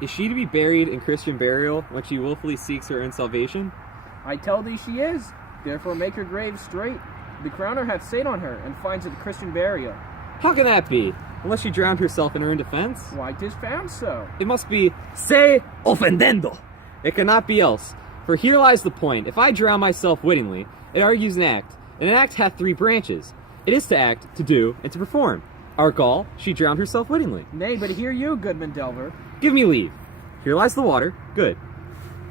Is she to be buried in Christian burial when she willfully seeks her own salvation? I tell thee she is. Therefore make her grave straight. The crowner hath sate on her, and finds it Christian burial. How can that be? Unless she drowned herself in her own defense? Why, 'tis found so. It must be se ofendendo. It cannot be else. For here lies the point. If I drown myself wittingly, it argues an act, and an act hath three branches. It is to act, to do, and to perform. Argal, she drowned herself wittingly. Nay, but hear you, Goodman Delver. Give me leave. Here lies the water. Good.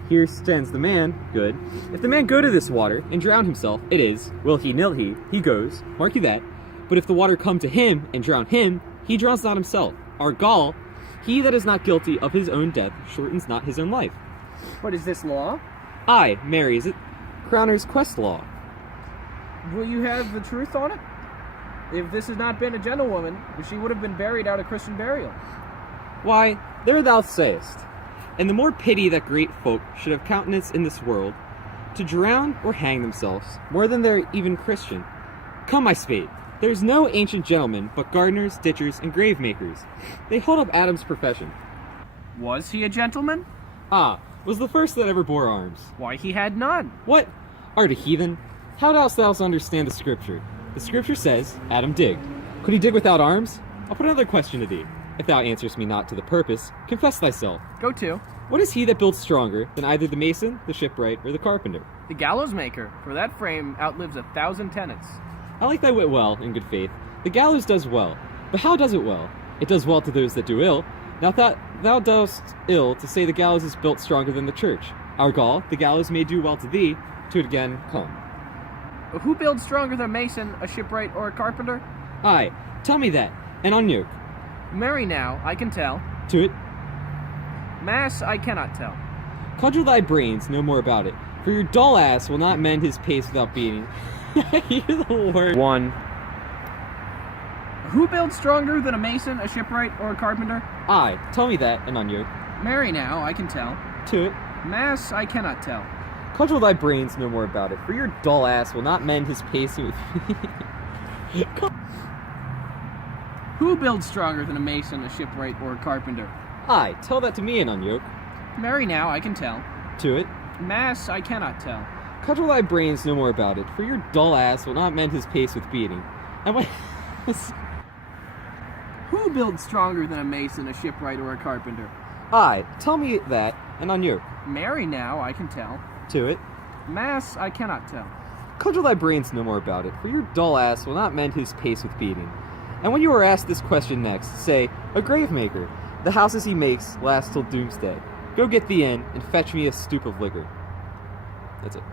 Here stands the man. Good. If the man go to this water and drown himself, it is, will he, nil he goes. Mark you that. But if the water come to him and drown him, he drowns not himself. Argal, he that is not guilty of his own death shortens not his own life. But is this law? Aye, Mary, is it Crowner's quest law? Will you have the truth on it? If this had not been a gentlewoman, she would have been buried out of Christian burial. Why, there thou sayest. And the more pity that great folk should have countenance in this world, to drown or hang themselves, more than they're even Christian. Come, my spade, there's no ancient gentlemen but gardeners, ditchers, and grave makers. They hold up Adam's profession. Was he a gentleman? Ah, was the first that ever bore arms. Why, he had none. What? Art a heathen? How dost thou understand the scripture? The scripture says, Adam digged. Could he dig without arms? I'll put another question to thee. If thou answerest me not to the purpose, confess thyself. Go to. What is he that builds stronger than either the mason, the shipwright, or the carpenter? The gallows maker, for that frame outlives 1,000 tenants. I like thy wit well, in good faith. The gallows does well. But how does it well? It does well to those that do ill. Now thou dost ill to say the gallows is built stronger than the church. Argal, the gallows may do well to thee, to it again come. Who builds stronger than a mason, a shipwright, or a carpenter? Aye, tell me that, and unyoke. Marry now, I can tell. To it. Mass, I cannot tell. Cudgel thy brains, no more about it, for your dull ass will not mend his pace without beating. Hear the word. 1. Who builds stronger than a mason, a shipwright, or a carpenter? Aye, tell me that, and unyoke. Marry now, I can tell. To it. Mass, I cannot tell. Cudgel thy brains, no more about it, for your dull ass will not mend his pace with... Who builds stronger than a mason, a shipwright, or a carpenter? Aye, tell that to me, and unyoke. Marry now, I can tell. To it. Mass, I cannot tell. Cudgel thy brains, no more about it, for your dull ass will not mend his pace with beating. And when... Who builds stronger than a mason, a shipwright, or a carpenter? Aye, tell me that, and unyoke. Marry now, I can tell. To it. Mass, I cannot tell. Cudgel thy brains no more about it, for your dull ass will not mend his pace with beating. And when you are asked this question next, say, a grave maker. The houses he makes last till doomsday. Go get thee in, and fetch me a stoop of liquor. That's it.